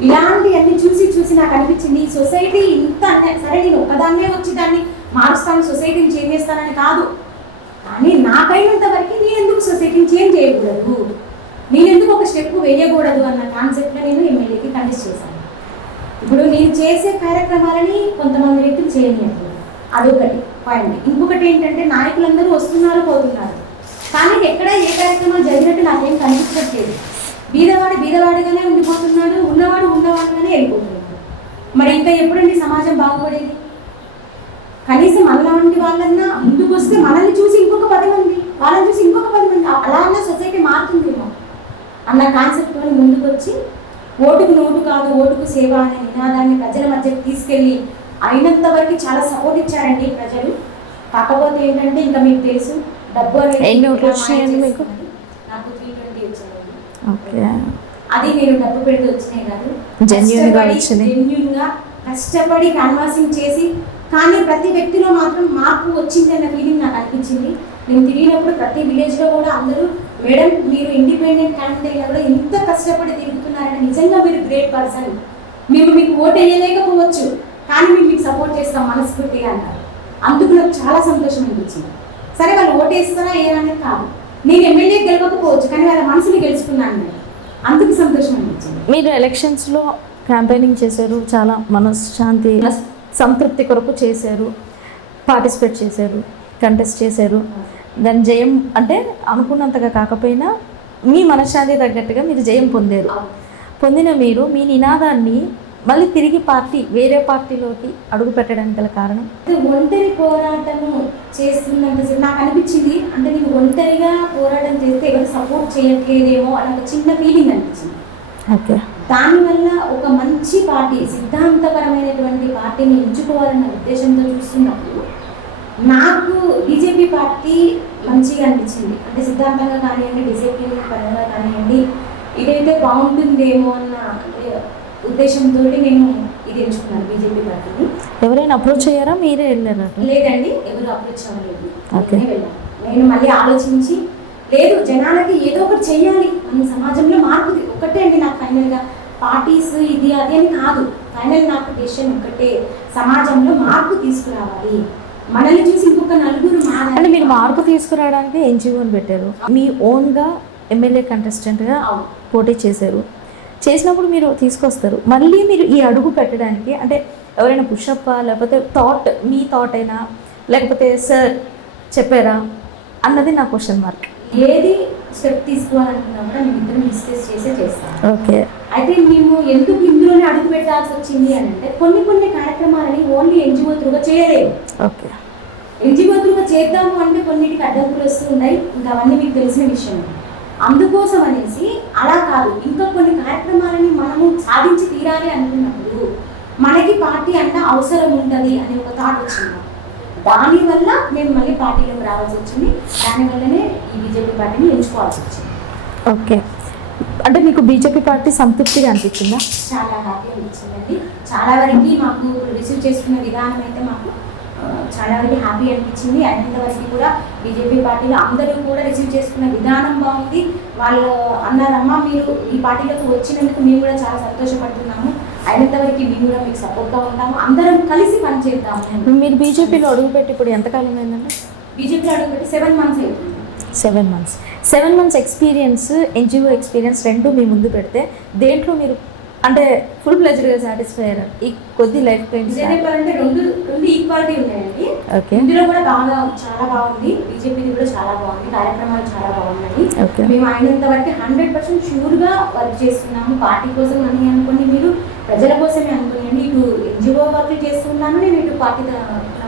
ఇలాంటివన్నీ చూసి నాకు అనిపించింది, ఈ సొసైటీ ఇంత సరే నేను ఒక్కదాన్నే వచ్చి దాన్ని మారుస్తాను, సొసైటీని చేంజ్ చేస్తానని కాదు, కానీ నాకైనంత వరకు నేను ఎందుకు సొసైటీని చేంజ్ చేయకూడదు, నేను ఎందుకు ఒక స్టెప్ వేయకూడదు అన్న కాన్సెప్ట్లో నేను ఎమ్మెల్యేకి కంటెస్ట్ చేశాను. ఇప్పుడు నేను చేసే కార్యక్రమాలని కొంతమంది వ్యక్తులు చేయనియట్లేదు, అదొకటి పాయింట్. ఇంకొకటి ఏంటంటే నాయకులందరూ వస్తున్నారు పోతున్నారు, కానీ ఎక్కడ ఏ కార్యక్రమాలు జరిగినట్టు నాకేం కనిపించట్లేదు. బీదవాడిగానే ఉండిపోతున్నాడు, ఉన్నవాడుగానే వెళ్ళిపోతున్నాడు. మరి ఇంకా ఎప్పుడండి సమాజం బాగుపడేది? కనీసం అలాంటి వాళ్ళన్నా ముందుకు వస్తే మనల్ని చూసి ఇంకొక 10 మంది, వాళ్ళని చూసి ఇంకొక 10 మంది, అలా అన్న సొసైటీ మారుతుందేమో అన్న కాన్సెప్ట్తో ముందుకు వచ్చి ఓటుకు నోటు కాదు, ఓటుకు సేవ అనే నినాదాన్ని ప్రజల మధ్యకి తీసుకెళ్ళి అయినంత వరకు చాలా సపోర్ట్ ఇచ్చారండి ప్రజలు. కాకపోతే ఏంటంటే ఇంకా మీకు తెలుసు, డబ్బు అనేది నాకు 320 వచ్చాయండి. అది నేను డబ్బు పెడితే వచ్చినాయి కాదు, జెన్యూన్గా కష్టపడి కన్వర్సింగ్ చేసి, కానీ ప్రతి వ్యక్తిలో మాత్రం మార్పు వచ్చింది అన్న ఫీలింగ్ నాకు అనిపించింది. నేను తిరిగినప్పుడు ప్రతి విలేజ్లో కూడా అందరూ మేడం మీరు ఇండిపెండెంట్ క్యాండిడేట్ అయినా కూడా ఇంత కష్టపడి తిరుగుతున్నారంటే నిజంగా మీరు గ్రేట్ పర్సన్, మీకు ఓటు వేయలేకపోవచ్చు కానీ మేము మీకు సపోర్ట్ చేస్తాం మనస్ఫూర్తిగా అన్నారు. అందుకు నాకు చాలా సంతోషం అనిపించింది. సరే వాళ్ళు ఓటు వేస్తారా ఏదనేది కాదు, నేను ఎమ్మెల్యే గెలవకపోవచ్చు కానీ వాళ్ళ మనసుని గెలుచుకున్నాను, అందుకు సంతోషం అనిపించింది. మీరు ఎలక్షన్స్లో క్యాంపెయినింగ్ చేశారు, చాలా మనశ్శాంతి సంతృప్తి కొరకు చేశారు, పార్టిసిపేట్ చేశారు, కంటెస్ట్ చేశారు. దాని జయం అంటే అనుకున్నంతగా కాకపోయినా మీ మనశ్శాంతి తగ్గట్టుగా మీరు జయం పొందారు. పొందిన మీరు మీ నినాదాన్ని మళ్ళీ తిరిగి వేరే పార్టీలోకి అడుగు పెట్టడానికి గల కారణం? ఒంటరి పోరాటము చేస్తున్నంతసేపు నాకు అనిపించింది, అంటే నేను ఒంటరిగా పోరాటం చేస్తే ఎవరు సపోర్ట్ చేయట్లేదేమో అని ఒక చిన్న ఫీలింగ్ అనిపించింది. ఓకే. దానివల్ల ఒక మంచి పార్టీ, సిద్ధాంతపరమైనటువంటి పార్టీని ఎంచుకోవాలన్న ఉద్దేశంతో చూస్తున్నప్పుడు నాకు బీజేపీ పార్టీ మంచిగా అనిపించింది. అంటే సిద్ధాంతంగా కానివ్వండి, డిసిప్లిన్ పరంగా కానివ్వండి, ఇదైతే బాగుంటుందేమో అన్న ఉద్దేశంతో నేను ఇది ఎంచుకున్నాను బీజేపీ పార్టీని. ఎవరైనా అప్రోచ్ అయ్యారా, మీరే వెళ్ళారా? లేదండి, ఎవరు అప్రోచ్ అవ్వలేదు. ఓకే. నేను మళ్ళీ ఆలోచించి, లేదు జనాలకి ఏదో ఒకటి చెయ్యాలి, మన సమాజంలో మార్పు ఒకటే అండి. నాకు ఫైనల్గా పార్టీస్ ఇది అది అని కాదు, ఫైనల్ నాకు డెసిషన్ ఒకటే, సమాజంలో మార్పు తీసుకురావాలి, మనల్ని చూసి ఇంకొక నలుగురు మారాలి. అంటే మీరు మార్పు తీసుకురావడానికి ఎన్జిఓని పెట్టారు, మీ ఓన్గా ఎమ్మెల్యే కంటెస్టెంట్గా పోటీ చేసినప్పుడు మీరు తీసుకొస్తారు. మళ్ళీ మీరు ఈ అడుగు పెట్టడానికి అంటే ఎవరైనా పుషప్ లేకపోతే మీ థాట్ అయినా లేకపోతే సార్ చెప్పారా అన్నది నా క్వశ్చన్ మార్క్. ఏది స్టెప్ తీసుకోవాలనుకున్నా కూడా మేము ఇద్దరం డిస్కస్ చేస్తాం. ఓకే. అయితే మేము ఎందుకు ఇందులోనే అడుగు పెట్టాల్సి వచ్చింది అని అంటే కొన్ని కార్యక్రమాలని ఓన్లీ ఎన్జిఓ త్రూగా చేయలేము. ఓకే. ఎన్జిఓ త్రూగా చేద్దాము అంటే కొన్నిటికి అడ్డంకులు వస్తూ ఉన్నాయి, ఇంకా అవన్నీ మీకు తెలిసిన విషయం. అందుకోసం అనేసి అలా కాదు, ఇంకా కొన్ని కార్యక్రమాలని మనము సాధించి తీరాలి అనుకున్నప్పుడు మనకి పార్టీ అంటే అవసరం ఉంటుంది అనే ఒక థాట్ వచ్చింది. దానివల్ల నేను మళ్ళీ పార్టీలోకి రావాల్సి వచ్చింది, దానివల్లనే ఈ బీజేపీ పార్టీని ఎంచుకోవాల్సి వచ్చింది. ఓకే. అంటే మీకు బీజేపీ పార్టీ సంతృప్తిగా అనిపించిందా? చాలా హ్యాపీ అనిపించిందండి. చాలా వరకు మాకు రిసీవ్ చేసుకున్న విధానం అయితే మాకు చాలా వరకు హ్యాపీ అనిపించింది. అయినంతవరకు కూడా బీజేపీ పార్టీలో అందరూ కూడా రిసీవ్ చేసుకున్న విధానం బాగుంది. వాళ్ళు అన్నారమ్మా మీరు ఈ పార్టీలోకి వచ్చినందుకు మేము కూడా చాలా సంతోషపడుతున్నాము, అయినంతవరకు మేము కూడా మీకు సపోర్ట్గా ఉంటాము, అందరం కలిసి పనిచేద్దాము. మీరు బీజేపీలో అడుగుపెట్టి ఇప్పుడు ఎంతకాలం అయిందండి? బీజేపీలో అడుగుపెట్టి 7 months అవుతుంది. 7 months ఎక్స్పీరియన్స్, ఎన్జిఓ ఎక్స్పీరియన్స్ రెండు మీ ముందు పెడితే దేంట్లో మీరు అంటే ఫుల్ ప్లెజర్గా సాటిస్ఫై అయ్యారు? ఈ కొద్ది లైఫ్ టైం చెప్పాలంటే రెండు ఈక్వాలిటీ ఉన్నాయండి. ఓకే. ఇందులో కూడా చాలా బాగుంది, బీజేపీది కూడా చాలా బాగుంది, కార్యక్రమాలు చాలా బాగున్నాయి. మేము అయినంత వరకు 100% షూర్గా వర్క్ చేస్తున్నాము. పార్టీ కోసం అని అనుకోండి, మీరు ప్రజల కోసమే అనుకోండి. ఇటు ఎన్జిఓ వర్క్ చేస్తున్నాను, నేను ఇటు పార్టీ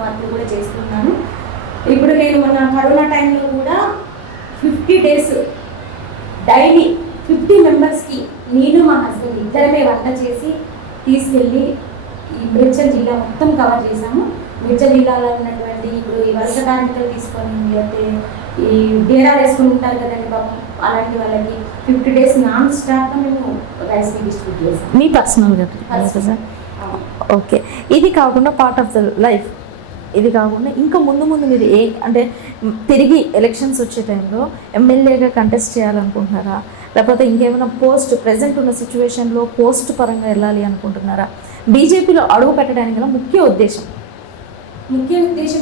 వర్క్ కూడా చేస్తున్నాను. ఇప్పుడు నేను మన కరోనా టైంలో కూడా 50 days డైలీ 50 members నేను మా హస్బెండ్ ఇద్దరమే వంట చేసి తీసుకెళ్ళి ఈ మేడ్చల్ జిల్లా మొత్తం కవర్ చేశాము. మేడ్చల్ జిల్లాలో ఉన్నటువంటి ఇప్పుడు ఈ వలస కార్మికులు తీసుకొని లేకపోతే ఈ డేరా వేసుకొని ఉంటారు కదండి పాపం, అలాంటి వాళ్ళకి 50 days నాన్ స్టాప్గా మేము రైస్ని డిస్ట్రిబ్యూట్ చేసాం. మీ పర్సనల్గా? ఓకే. ఇది కాకుండా పార్ట్ ఆఫ్ ద లైఫ్, ఇది కాకుండా ఇంకా ముందు మీరు అంటే తిరిగి ఎలక్షన్స్ వచ్చే టైంలో ఎమ్మెల్యేగా కంటెస్ట్ చేయాలనుకుంటున్నారా, లేకపోతే ఇంకేమైనా ప్రెజెంట్ ఉన్న సిచ్యువేషన్లో పోస్ట్ పరంగా వెళ్ళాలి అనుకుంటున్నారా? బీజేపీలో అడుగు పెట్టడానికి గల ముఖ్య ఉద్దేశం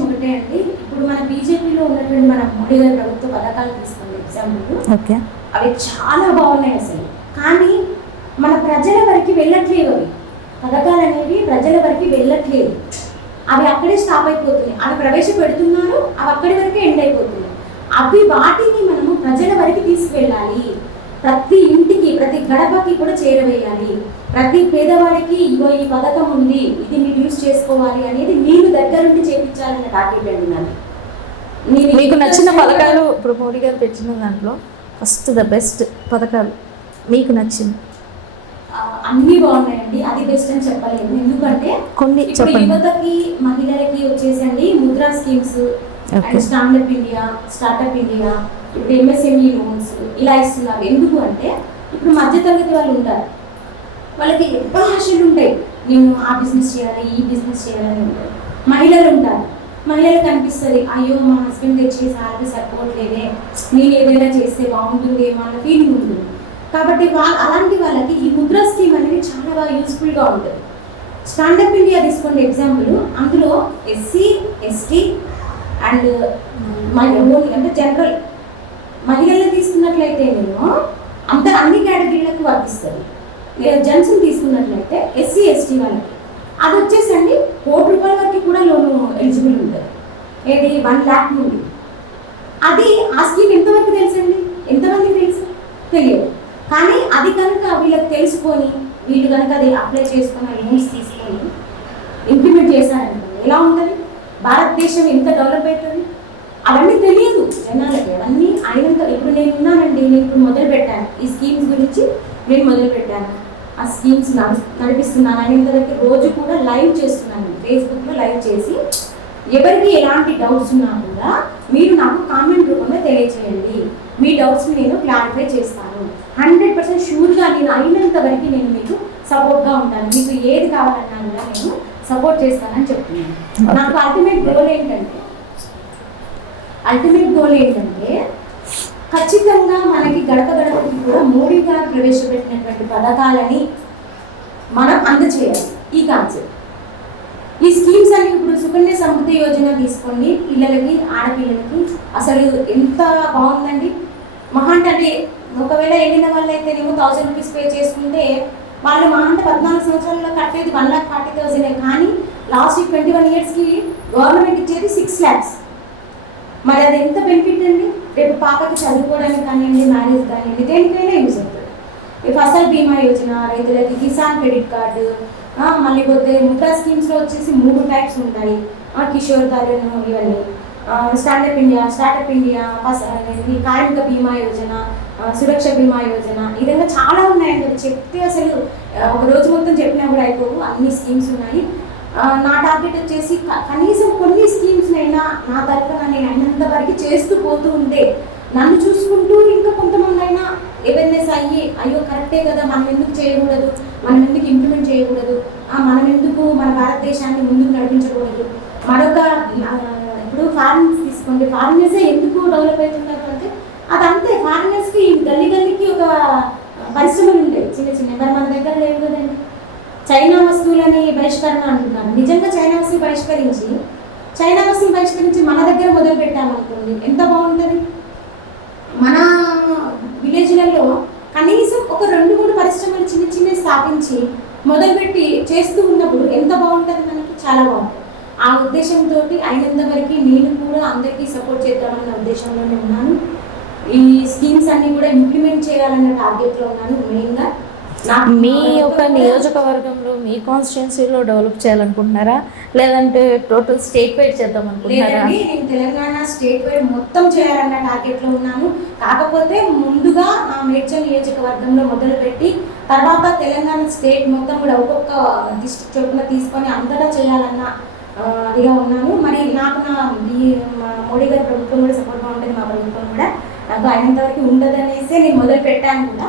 ఒకటే అండి. ఇప్పుడు మన బీజేపీలో ఉన్నటువంటి మన మోడీ గారి ప్రభుత్వ పథకాలు తీసుకోండి ఎగ్జాంపుల్. ఓకే. అవి చాలా బాగున్నాయి అసలు, కానీ మన ప్రజల వరకు వెళ్ళట్లేదు. అవి పథకాలు అనేవి ప్రజల వరకు వెళ్ళట్లేదు, అవి అక్కడే స్టాప్ అయిపోతున్నాయి. అవి ప్రవేశపెడుతున్నారు, అవి అక్కడి వరకే ఎండ్ అయిపోతున్నాయి. అవి వాటిని మనము ప్రజల వరకు తీసుకువెళ్ళాలి, ప్రతి ఇంటికి ప్రతి గడపకి కూడా చేరవేయాలి, ప్రతి పేదవాడికి ఇగో ఈ పథకం ఉంది, ఇది మీరు యూజ్ చేసుకోవాలి అనేది మీరు దగ్గరుండి చేయించాలనే టార్గెట్ అండి నాది. మీకు నచ్చిన పథకాలు ఇప్పుడు మోడీ గారు పెట్టిన దాంట్లో ఫస్ట్ ద బెస్ట్ పథకాలు మీకు నచ్చింది? అన్నీ బాగున్నాయండి, అది బెస్ట్ అని చెప్పలేము. ఎందుకంటే కొన్ని యువతకి మహిళలకి వచ్చేసండి Mudra schemes and Standup India, Startup India, ఇప్పుడు ఎంఎస్ఎంఈ లోన్స్ ఇలా ఇస్తున్నారు. ఎందుకు అంటే ఇప్పుడు మధ్యతరగతి వాళ్ళు ఉంటారు, వాళ్ళకి ఎన్నో ఆశలు ఉంటాయి, నేను ఆ బిజినెస్ చేయాలి ఈ బిజినెస్ చేయాలని ఉంటారు. మహిళలు ఉంటారు, మహిళలకు అనిపిస్తుంది అయ్యో మా హస్బెండ్ తెచ్చే సాలరీ సరిపోవట్లేదే, నేను ఏదైనా చేస్తే బాగుంటుందేమో అన్న ఫీలింగ్ ఉంటుంది. కాబట్టి అలాంటి వాళ్ళకి ఈ ముద్రా స్కీమ్ అనేది చాలా బాగా యూస్ఫుల్గా ఉంటుంది. స్టాండప్ ఇండియా తీసుకోండి ఎగ్జాంపుల్, అందులో ఎస్సీ ఎస్టీ అండ్ అంటే జనరల్ మహిళలను తీసుకున్నట్లయితే నేను అన్ని కేటగిరీలకు వర్తిస్తుంది. లేదా జెంట్స్ని తీసుకున్నట్లయితే ఎస్సీ ఎస్టీ వాళ్ళకి అది వచ్చేసండి ₹1,00,000 వరకు కూడా లోను ఎలిజిబుల్ ఉంటుంది. ఏది 1 lakh నుండి. అది ఆ స్కీమ్ ఎంతవరకు తెలుసండి, ఎంతమందికి తెలుసు తెలియదు. కానీ అది కనుక వీళ్ళకి తెలుసుకొని వీళ్ళు కనుక అది అప్లై చేసుకున్న లోన్స్ తీసుకొని ఇంప్లిమెంట్ చేశారనుకోండి ఎలా ఉంటుంది, భారతదేశం ఎంత డెవలప్ అవుతుంది. అవన్నీ తెలియదు జనాలకి, అవన్నీ అయినంత. ఇప్పుడు నేను ఉన్నానండి, నేను ఇప్పుడు మొదలు పెట్టాను ఈ స్కీమ్స్ గురించి, నేను మొదలు పెట్టాను ఆ స్కీమ్స్ నడిపిస్తున్నాను. అయినంతవరకు రోజు కూడా లైవ్ చేస్తున్నాను, ఫేస్బుక్లో లైవ్ చేసి ఎవరికి ఎలాంటి డౌట్స్ ఉన్నా కూడా మీరు నాకు కామెంట్ రూపంలో తెలియచేయండి, మీ డౌట్స్ని నేను క్లారిఫై చేస్తాను. 100% షూర్గా నేను అయినంత వరకు నేను మీకు సపోర్ట్గా ఉంటాను. మీకు ఏది కావాలన్నా కూడా నేను సపోర్ట్ చేస్తానని చెప్తున్నాను. నాకు అల్టిమేట్ గోల్ ఏంటంటే ఖచ్చితంగా మనకి గడప గడపకి కూడా మోడీ గారు ప్రవేశపెట్టినటువంటి పథకాలని మనం అందచేయాలి. ఈ కాన్సెప్ట్, ఈ స్కీమ్స్ అన్ని ఇప్పుడు సుకన్య సమృద్ధి యోజన తీసుకోండి, పిల్లలకి ఆడపిల్లలకి అసలు ఎంత బాగుందండి. మహా అంటే ఒకవేళ వెళ్ళిన వాళ్ళు అయితేనేమో 1000 రూపీస్ పే చేసుకుంటే వాళ్ళు మహా అంటే 14 సంవత్సరాల్లో కట్టేది 1,40,000. కానీ లాస్ట్ 21 ఇయర్స్కి గవర్నమెంట్ ఇచ్చేది 6 lakhs. మరి అది ఎంత బెనిఫిట్ అండి. రేపు పాపకి చదువుకోవడానికి కానివ్వండి, మ్యారేజ్ కానివ్వండి, దేనికైనా యూజ్ అవుతుంది. ఈ ఫసల్ బీమా యోజన, రైతులకి కిసాన్ క్రెడిట్ కార్డు, మళ్ళీ పోతే ముద్రా స్కీమ్స్లో వచ్చేసి 3 టైప్స్ ఉంటాయి. కిషోర్ తరుణ్, ఇవన్నీ స్టార్టప్ ఇండియా, కార్మిక బీమా యోజన, సురక్ష బీమా యోజన, ఈ విధంగా చాలా ఉన్నాయండి. అది చెప్తే అసలు ఒక రోజు మొత్తం చెప్పినా కూడా అయిపోవు, అన్ని స్కీమ్స్ ఉన్నాయి. నా టార్గెట్ వచ్చేసి కనీసం కొన్ని స్కీమ్స్నైనా నా తరఫున నేను అయినంత వరకు చేస్తూ పోతూ ఉంటే నన్ను చూసుకుంటూ ఇంకా కొంతమంది అయినా అవేర్నెస్ అయ్యో కరెక్టే కదా, మనం ఎందుకు చేయకూడదు, మనం ఎందుకు ఇంప్లిమెంట్ చేయకూడదు, మనం ఎందుకు మన భారతదేశాన్ని ముందుకు నడిపించకూడదు. మరొక ఇప్పుడు ఫారినర్స్ తీసుకోండి, ఫారినర్సే ఎందుకు డెవలప్ అవుతున్నారు అంటే అదంతే. ఫారినర్స్కి గల్లీ గల్లీకి ఒక పరిశ్రమలు ఉంటాయి చిన్న చిన్న, మరి మన దగ్గర లేవు కదండి. చైనా వస్తువులని బహిష్కరణ అంటున్నారు. నిజంగా చైనా వస్తువులు బహిష్కరించి మన దగ్గర మొదలు పెట్టామనుకోండి ఎంత బాగుంటుంది. మన విలేజ్లలో కనీసం ఒక 2-3 పరిశ్రమలు చిన్న చిన్నవి స్థాపించి మొదలుపెట్టి చేస్తూ ఉన్నప్పుడు ఎంత బాగుంటుంది, మనకి చాలా బాగుంటుంది. ఆ ఉద్దేశంతో అయినంత వరకు నేను కూడా అందరికీ సపోర్ట్ చేద్దామన్న ఉద్దేశంలోనే ఉన్నాను. ఈ స్కీమ్స్ అన్ని కూడా ఇంప్లిమెంట్ చేయాలన్న టార్గెట్లో ఉన్నాను. మెయిన్గా మీ యొక్క నియోజకవర్గంలో మీ కాన్స్టిట్యున్సీలో డెవలప్ చేయాలనుకుంటున్నారా, లేదంటే టోటల్ స్టేట్ వైడ్ చేద్దాం అనుకుంటున్నారా? నేను తెలంగాణ స్టేట్ వైడ్ మొత్తం చేయాలన్న టార్గెట్లో ఉన్నాను. కాకపోతే ముందుగా నా మేడ్చల్ నియోజకవర్గంలో మొదలుపెట్టి తర్వాత తెలంగాణ స్టేట్ మొత్తం కూడా ఒక్కొక్క డిస్ట్రిక్ట్ చొప్పున తీసుకొని అంతటా చేయాలన్న అదిగా ఉన్నాను. మరి నాకు మోడీ గారి ప్రభుత్వం కూడా సపోర్ట్గా ఉంటుంది, మా ప్రభుత్వం కూడా నాకు అయినంత వరకు ఉండదనేసి నేను మొదలు పెట్టాను కూడా,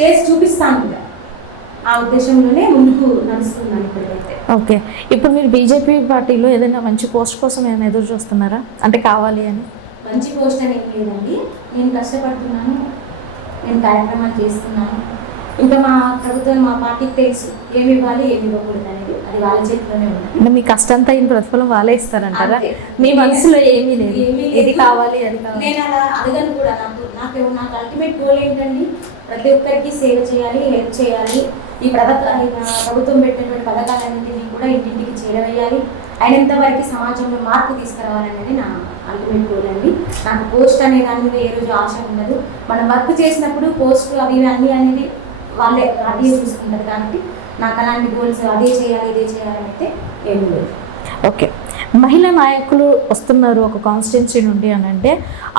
చేసి చూపిస్తాను కూడా. ఆ ఉద్దేశంలోనే ముందుకు నడుస్తున్నాను ఇప్పటికైతే. ఓకే, ఇప్పుడు మీరు బీజేపీ పార్టీలో ఏదైనా మంచి పోస్ట్ కోసం ఏమైనా ఎదురు చూస్తున్నారా, అంటే కావాలి అని? మంచి పోస్ట్ అని ఏం లేదండి, నేను కష్టపడుతున్నాను, నేను కార్యక్రమాలు చేస్తున్నాను. ఇంకా మా ప్రభుత్వం, మా పార్టీకి తెలుసు ఏమి ఇవ్వాలి ఏమి ఇవ్వకూడదు అనేది, అది వాళ్ళ చేతిలోనే ఉంది. అంటే మీ కష్టంతా అయిన ప్రతిఫలం వాళ్ళే ఇస్తారంటారా? మీ మనసులో ఏమీ లేదు, ఇది కావాలి అది కావాలి? నేను అలా అడగను కూడా. నాకు అల్టిమేట్ గోల్ ఏంటండి, ప్రతి ఒక్కరికి సేవ చేయాలి, హెల్ప్ చేయాలి. ఈ ప్రభుత్వం పెట్టినటువంటి పథకాలన్నింటినీ కూడా ఇంటింటికి చేరవేయాలి. అయినంత వరకు సమాజంలో మార్పు తీసుకురావాలనేది నా అల్టిమేట్ గోల్ అండి. నాకు పోస్ట్ అనే దాని మీద ఏ రోజు ఆశ ఉండదు. మనం వర్క్ చేసినప్పుడు పోస్ట్ అవి అన్నీ అనేది వాళ్ళే అదే చూసుకుంటారు. కాబట్టి నాకు అలాంటి గోల్స్ అదే చేయాలి ఇదే చేయాలని అయితే ఏమీ లేదు. ఓకే, మహిళా నాయకులు వస్తున్నారు ఒక కాన్స్టిట్యున్సీ నుండి అని అంటే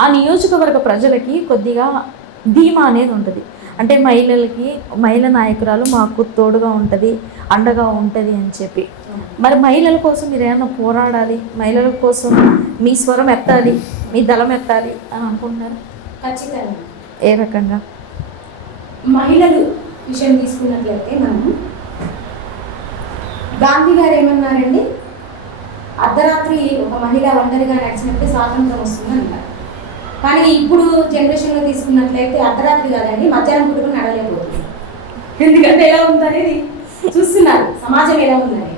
ఆ నియోజకవర్గ ప్రజలకి కొద్దిగా ధీమా అనేది ఉంటుంది. అంటే మహిళా నాయకురాలు మాకు తోడుగా ఉంటుంది, అండగా ఉంటుంది అని చెప్పి. మరి మహిళల కోసం మీరు ఏమైనా పోరాడాలి, మహిళల కోసం మీ స్వరం ఎత్తాలి, మీ దళం ఎత్తాలి అని అనుకుంటున్నారు? ఖచ్చితంగా. ఏ రకంగా? మహిళలు విషయం తీసుకున్నట్లయితే మనం గాంధీ గారు ఏమన్నారండి, అర్ధరాత్రి ఒక మహిళ ఒంటరిగా నడిచినప్పుడు స్వాతంత్రం వస్తుంది అంటారు. కానీ ఇప్పుడు జనరేషన్లో తీసుకున్నట్లయితే అర్ధరాత్రి కాదండి, మధ్యాహ్నం పూట కూడా నడవలేకపోతుంది. ఎందుకంటే ఎలా ఉందనేది చూస్తున్నారు, సమాజం ఎలా ఉందనేది.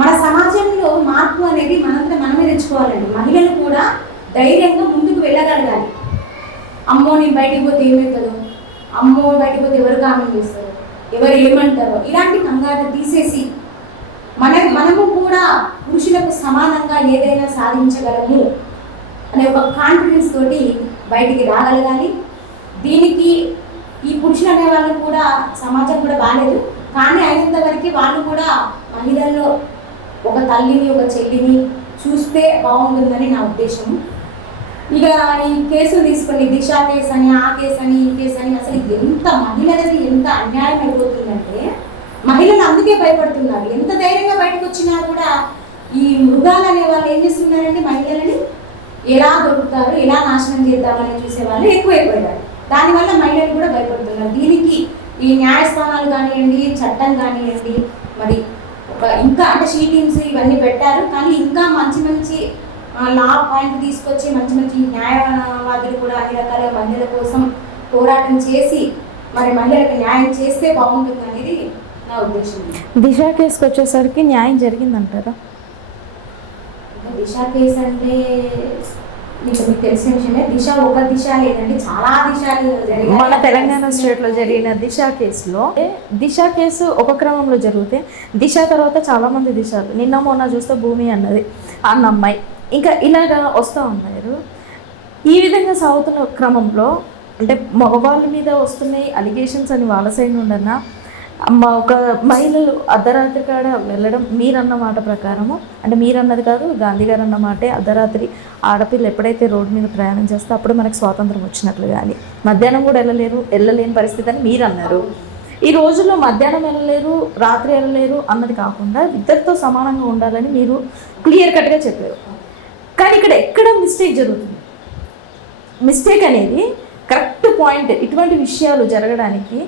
మన సమాజంలో మార్పు అనేది మనంతా మనమే తెచ్చుకోవాలండి. మహిళలు కూడా ధైర్యంగా ముందుకు వెళ్ళగలగాలి. అమ్మో నేను బయటికి పోతే ఏమవుతుందో, అమ్మో బయటికి పోతే ఎవరు కామెంట్ చేస్తారు, ఎవరు ఏమంటారో, ఇలాంటి కంగారు తీసేసి మనము కూడా పురుషులకు సమానంగా ఏదైనా సాధించగలము అనే ఒక కాన్ఫిడెన్స్ తోటి బయటికి రాగలగాలి. దీనికి ఈ పురుషులు అనే వాళ్ళు కూడా సమాజం కూడా బాగాలేదు. కానీ అయినంత వరకు వాళ్ళు కూడా మహిళల్లో ఒక తల్లిని ఒక చెల్లిని చూస్తే బాగుంటుందని నా ఉద్దేశం. ఇక ఈ కేసులు తీసుకోండి, దిశ కేసు అని, ఆ కేసు అని, ఈ కేసు అని, అసలు ఎంత మహిళలది ఎంత అన్యాయం అయిపోతుందంటే మహిళలు అందుకే భయపడుతున్నారు. ఎంత ధైర్యంగా బయటకు వచ్చినా కూడా ఈ మృగాలు అనే వాళ్ళు ఏం చేస్తున్నారంటే మహిళలని ఎలా దొరుకుతారు, ఎలా నాశనం చేద్దామని చూసే వాళ్ళు ఎక్కువైపోయారు. దానివల్ల మహిళలు కూడా భయపడుతున్నారు. దీనికి ఈ న్యాయస్థానాలు కానివ్వండి, చట్టం కానివ్వండి, మరి ఇంకా అంటే షీటింగ్స్ ఇవన్నీ పెట్టారు. కానీ ఇంకా మంచి మంచి లా పాయింట్ తీసుకొచ్చి మంచి మంచి న్యాయవాదులు కూడా అన్ని రకాల మహిళల కోసం పోరాటం చేసి మరి మహిళలకు న్యాయం చేస్తే బాగుంటుంది అనేది నా ఉద్దేశం. దిశ కేసుకి వచ్చేసరికి న్యాయం జరిగిందంటారా? దిశ కేసు అంటే మీకు తెలిసిన విషయమే. దిశ ఒక దిశ లేదండి, చాలా దిశలు జరిగాయి. మన తెలంగాణ స్టేట్లో జరిగిన దిశ కేసులో దిశ కేసు ఒక క్రమంలో జరిగితే దిశ తర్వాత చాలామంది దిశలు, నిన్న మొన్న చూస్తే భూమి అన్నది అన్న అమ్మాయి, ఇంకా ఇలాగా వస్తూ ఉన్నారు. ఈ విధంగా సాగుతున్న క్రమంలో అంటే మగవాళ్ళ మీద వస్తున్నాయి అలిగేషన్స్ అని వాళ్ళ సైడ్ ఉండన్నా ఒక మహిళలు అర్ధరాత్రి కాడ వెళ్ళడం, మీరన్న మాట ప్రకారము, అంటే మీరన్నది కాదు గాంధీ గారు అన్న మాటే, అర్ధరాత్రి ఆడపిల్ల ఎప్పుడైతే రోడ్డు మీద ప్రయాణం చేస్తే అప్పుడు మనకు స్వాతంత్రం వచ్చినట్లు. కానీ మధ్యాహ్నం కూడా వెళ్ళలేని పరిస్థితి అని మీరు అన్నారు. ఈ రోజుల్లో మధ్యాహ్నం వెళ్ళలేరు, రాత్రి వెళ్ళలేరు అన్నది కాకుండా ఇద్దరితో సమానంగా ఉండాలని మీరు క్లియర్ కట్గా చెప్పారు. కానీ ఇక్కడ ఎక్కడ మిస్టేక్ జరుగుతుంది? మిస్టేక్ అనేది కరెక్ట్ పాయింట్. ఇటువంటి విషయాలు జరగడానికి,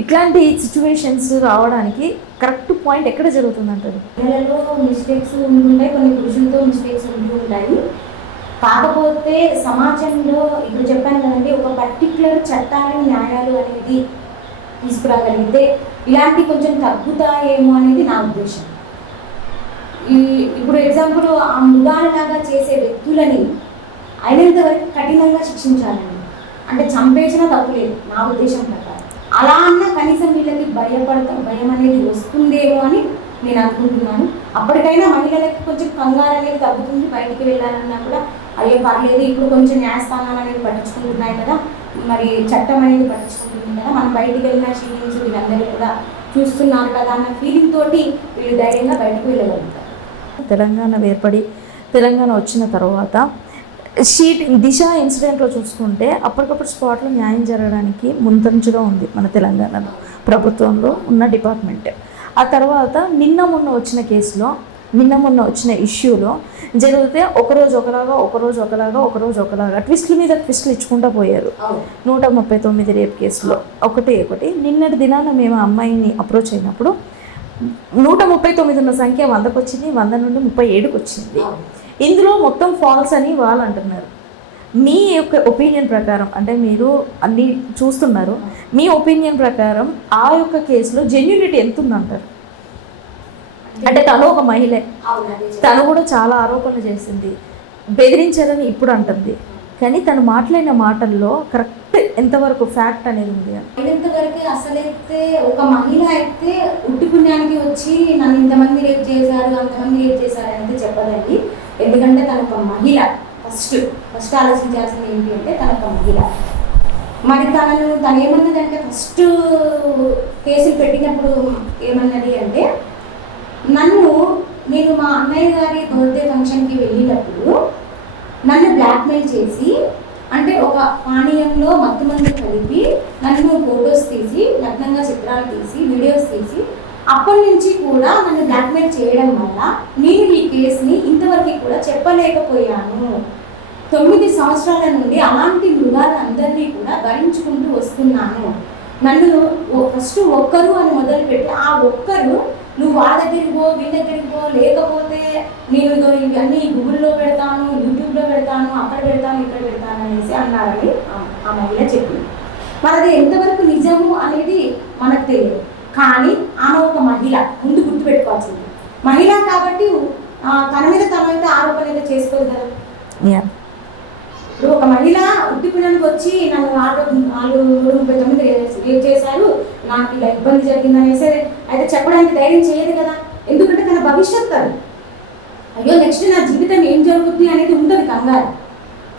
ఇట్లాంటి సిచ్యువేషన్స్ రావడానికి కరెక్ట్ పాయింట్ ఎక్కడ జరుగుతుంది అంటారు? పిల్లలలో మిస్టేక్స్ ఉంటుంటాయి, కొన్ని పురుషులతో మిస్టేక్స్ ఉంటూ ఉంటాయి. కాకపోతే సమాజంలో ఇప్పుడు చెప్పాను కదండి, ఒక పర్టిక్యులర్ చట్టాలు న్యాయాలు అనేది తీసుకురాగలిగితే ఇలాంటి కొంచెం తగ్గుతాయేమో అనేది నా ఉద్దేశం. ఇప్పుడు ఎగ్జాంపుల్ ఆ మృగాలలాగా చేసే వ్యక్తులని అయినంత వరకు కఠినంగా శిక్షించాలండి. అంటే చంపేసినా తప్పు లేదు నా ఉద్దేశం ప్రకారం. అలా అన్నా కనీసం వీళ్ళకి భయం అనేది వస్తుందేమో అని నేను అనుకుంటున్నాను. అప్పటికైనా మహిళలకి కొంచెం కంగారు అనేది తగ్గుతుంది. బయటికి వెళ్ళాలన్నా కూడా అయ్యో పర్లేదు, ఇప్పుడు కొంచెం న్యాయస్థానాలు అనేది పట్టించుకుంటున్నాయి కదా, మరి చట్టం అనేది పట్టించుకుంటుంది కదా, మనం బయటికి వెళ్ళిన షీటింగ్స్ వీళ్ళందరూ కూడా చూస్తున్నారు కదా అన్న ఫీలింగ్ తోటి వీళ్ళు ధైర్యంగా బయటకు వెళ్ళగలుగుతారు. తెలంగాణ ఏర్పడి తెలంగాణ వచ్చిన తర్వాత దిశ ఇన్సిడెంట్లో చూసుకుంటే అప్పటికప్పుడు స్పాట్లో న్యాయం జరగడానికి ముందంచుగా ఉంది మన తెలంగాణలో ప్రభుత్వంలో ఉన్న డిపార్ట్మెంట్. ఆ తర్వాత నిన్న మొన్న వచ్చిన ఇష్యూలో జరిగితే ఒకరోజు ఒకలాగా ట్విస్టుల మీద ట్విస్టులు ఇచ్చుకుంటూ పోయారు. 139 రేప్ కేసులో ఒకటి నిన్నటి దినాన మేము అమ్మాయిని అప్రోచ్ అయినప్పుడు 139 ఉన్న సంఖ్య 100కి వచ్చింది, 100 నుండి 37కి వచ్చింది. ఇందులో మొత్తం ఫాల్స్ అని వాళ్ళు అంటున్నారు. మీ యొక్క ఒపీనియన్ ప్రకారం, అంటే మీరు అన్నీ చూస్తున్నారు, మీ ఒపీనియన్ ప్రకారం ఆ యొక్క కేసులో జెన్యూనిటీ ఎంత ఉందంటారు? అంటే తను ఒక మహిళే, తను కూడా చాలా ఆరోపణలు చేసింది, బెదిరించారని ఇప్పుడు అంటుంది. కానీ తను మాట్లాడిన మాటల్లో కరెక్ట్ ఎంతవరకు ఫ్యాక్ట్ అనేది ఉంది? ఎంతవరకు అసలైతే ఒక మహిళ అయితే ఉట్టి పుణ్యానికి వచ్చి నన్ను ఇంతమంది రేప్ చేశారు, అంతమంది రేప్ చేశారు అనేది చెప్పదండి. ఎందుకంటే తను ఒక మహిళ. ఫస్ట్ ఆలోచించాల్సింది ఏంటి అంటే తను ఒక మహిళ. మరి తను ఏమన్నదంటే ఫస్ట్ కేసులు పెట్టినప్పుడు ఏమన్నది అంటే, నేను మా అన్నయ్య గారి బర్త్డే ఫంక్షన్కి వెళ్ళేటప్పుడు నన్ను బ్లాక్మెయిల్ చేసి, అంటే ఒక పానీయంలో మత్తుమందు కలిపి నన్ను ఫొటోస్ తీసి, నగ్నంగా చిత్రాలు తీసి, వీడియోస్ తీసి, అప్పటి నుంచి కూడా నన్ను బ్లాక్మెయిల్ చేయడం వల్ల నేను ఈ కేసుని ఇంతవరకు కూడా చెప్పలేకపోయాను. 9 సంవత్సరాల నుండి అలాంటి మృగాలందరినీ కూడా భరించుకుంటూ వస్తున్నాను. నన్ను ఫస్ట్ ఒక్కరు అని మొదలుపెట్టి ఆ ఒక్కరు నువ్వు వాళ్ళ దగ్గరికి పో, వీళ్ళ దగ్గరికి పో, లేకపోతే నేను ఇవన్నీ గూగుల్లో పెడతాను, యూట్యూబ్లో పెడతాను, అక్కడ పెడతాను, ఇక్కడ పెడతాను అనేసి అన్నారని ఆ మహిళ చెప్పింది. మరి అది ఎంతవరకు నిజము అనేది మనకు తెలియదు. కానీ ఆమె ఒక మహిళ, ముందు గుర్తుపెట్టుకోవాల్సింది మహిళ కాబట్టి తన మీద తనైతే ఆరోపణ అయితే చేసుకోదు కదా. ఇప్పుడు ఒక మహిళ ఉట్టి పిల్లలకు వచ్చి నన్ను 139 రేప్ చేశారు, నాకు ఇలా ఇబ్బంది జరిగింది అనేసి అయితే చెప్పడానికి ధైర్యం చేయదు కదా. ఎందుకంటే తన భవిష్యత్తు అది, అయ్యో నెక్స్ట్ నా జీవితం ఏం జరుగుతుంది అనేది ఉంటుంది కంగారు.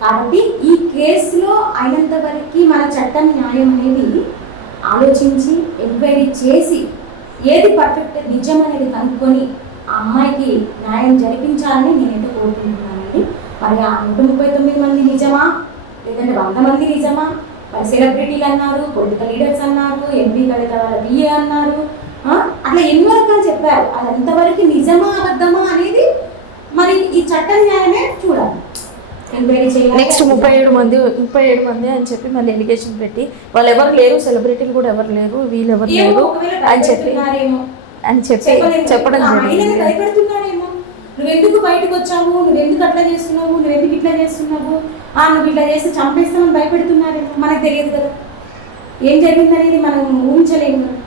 కాబట్టి ఈ కేసులో అయినంత వరకు మన చట్టం న్యాయం అనేది ఆలోచించి ఎంక్వైరీ చేసి ఏది పర్ఫెక్ట్ నిజం అనేది కనుక్కొని ఆ అమ్మాయికి న్యాయం జరిపించాలని నేనైతే కోరుకుంటున్నానండి. మరి ఆ 139 మంది నిజమా, లేదంటే 100 మంది నిజమా? మరి సెలబ్రిటీలు అన్నారు, పొలిటికల్ లీడర్స్ అన్నారు, ఎంపీ కవిత వాళ్ళ బిఏ అన్నారు, అట్లా ఎన్నో రకాలు చెప్పారు. అది ఎంతవరకు నిజమా అబద్ధమా అనేది మరి ఈ చట్ట న్యాయమే చూడాలి, ఎంక్వైరీ చేయాలి. నెక్స్ట్ 37 మంది అని చెప్పి మళ్ళీ ఎలిగేషన్ పెట్టి వాళ్ళు ఎవరు లేరు, సెలబ్రిటీలు కూడా ఎవరు లేరు, వీళ్ళు ఎవరు లేరు అని చెప్పి చెప్పడం జరిగింది. భయపెడుతున్నారేమో, నువ్వెందుకు బయటకు వచ్చావు, నువ్వెందుకు అట్లా చేస్తున్నావు, నువ్వెందుకు ఇట్లా చేస్తున్నావు, నువ్వు ఇట్లా చేసి చంపేస్తామని భయపెడుతున్నారేమో. మనకు తెలియదు కదా ఏం జరిగిందనేది, మనం ఊహించలేము కదా.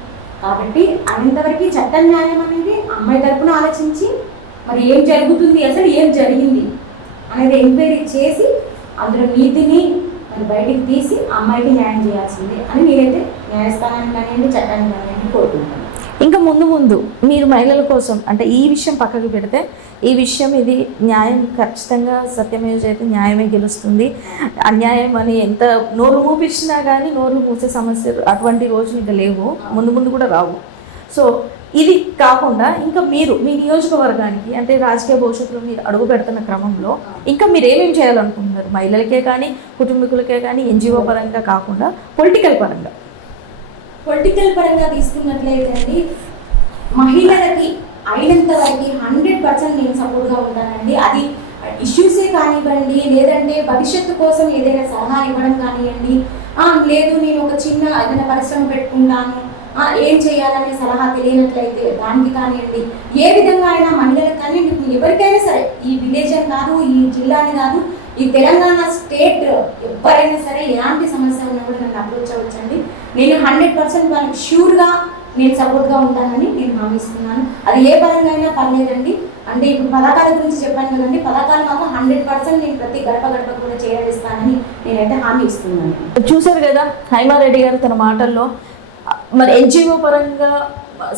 కాబట్టి అంతవరకు చట్ట న్యాయం అనేది అమ్మాయి తరపున ఆలోచించి మరి ఏం జరుగుతుంది, అసలు ఏం జరిగింది అనేది ఎంక్వైరీ చేసి అందులో నీతిని మరి బయటికి తీసి అమ్మాయికి న్యాయం చేయాల్సిందే అని నేనైతే న్యాయస్థానాన్ని కానివ్వండి, చట్టాన్ని కానివ్వండి కోరుకుంటున్నాను. ఇంకా ముందు మీరు మహిళల కోసం అంటే ఈ విషయం పక్కకు పెడితే ఈ విషయం ఇది న్యాయం ఖచ్చితంగా సత్యమేవ జయతే, న్యాయమే గెలుస్తుంది. అన్యాయం అని ఎంత నోరు మూపించినా కానీ నోరు మూసే సమస్యలు అటువంటి రోజులు ఇంకా లేవు, ముందు కూడా రావు. సో ఇది కాకుండా ఇంకా మీరు మీ నియోజకవర్గానికి అంటే రాజకీయ భవిష్యత్తులో మీరు అడుగు పెడుతున్న క్రమంలో ఇంకా మీరు ఏమేమి చేయాలనుకుంటున్నారు? మహిళలకే కానీ, కుటుంబీకులకే కానీ, ఎన్జిఓ పరంగా కాకుండా పొలిటికల్ పరంగా తీసుకున్నట్లయితే అండి, మహిళలకి అయినంత వరకు 100% నేను సపోర్ట్గా ఉంటానండి. అది ఇష్యూసే కానివ్వండి, లేదంటే భవిష్యత్తు కోసం ఏదైనా సలహా ఇవ్వడం కానివ్వండి, లేదు నేను ఒక చిన్న ఏదైనా పరిశ్రమ పెట్టుకుంటాను, ఏం చేయాలనే సలహా తెలియనట్లయితే దానికి కానివ్వండి, ఏ విధంగా అయినా మహిళలకు కానీ ఎవరికైనా సరే, ఈ విలేజ్ అని కాదు, ఈ జిల్లాని కాదు, ఈ తెలంగాణ స్టేట్ ఎవరైనా సరే ఎలాంటి సమస్య ఉన్నా కూడా నన్ను అప్రోచ్ అవ్వచ్చండి. నేను 100% వాళ్ళకి ష్యూర్గా నేను సపోర్ట్గా ఉంటానని నేను హామీ ఇస్తున్నాను. అది ఏ పరంగా అయినా పర్లేదండి. అంటే ఇప్పుడు పథకాల గురించి చెప్పాను కదండి, పథకాలు మాత్రం 100% నేను ప్రతి గడప కూడా చేరవేస్తానని నేనైతే హామీ ఇస్తున్నాను. చూశారు కదా హైమారెడ్డి గారు తన మాటల్లో మరి ఎన్జిఓ పరంగా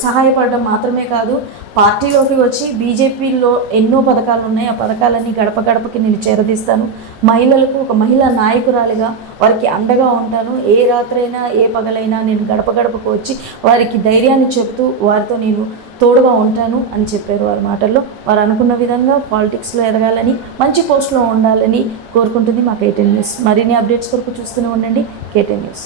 సహాయపడడం మాత్రమే కాదు, పార్టీలోకి వచ్చి బీజేపీలో ఎన్నో పథకాలు ఉన్నాయి, ఆ పథకాలన్నీ గడపకి నేను చేరదీస్తాను, మహిళలకు ఒక మహిళా నాయకురాలిగా వారికి అండగా ఉంటాను, ఏ రాత్రైనా ఏ పగలైనా నేను గడపకు వచ్చి వారికి ధైర్యాన్ని చెబుతూ వారితో నేను తోడుగా ఉంటాను అని చెప్పారు వారి మాటల్లో. వారు అనుకున్న విధంగా పాలిటిక్స్లో ఎదగాలని, మంచి పోస్ట్లో ఉండాలని కోరుకుంటుంది మా KTN న్యూస్. మరిన్ని అప్డేట్స్ కొరకు చూస్తూనే ఉండండి KTN న్యూస్.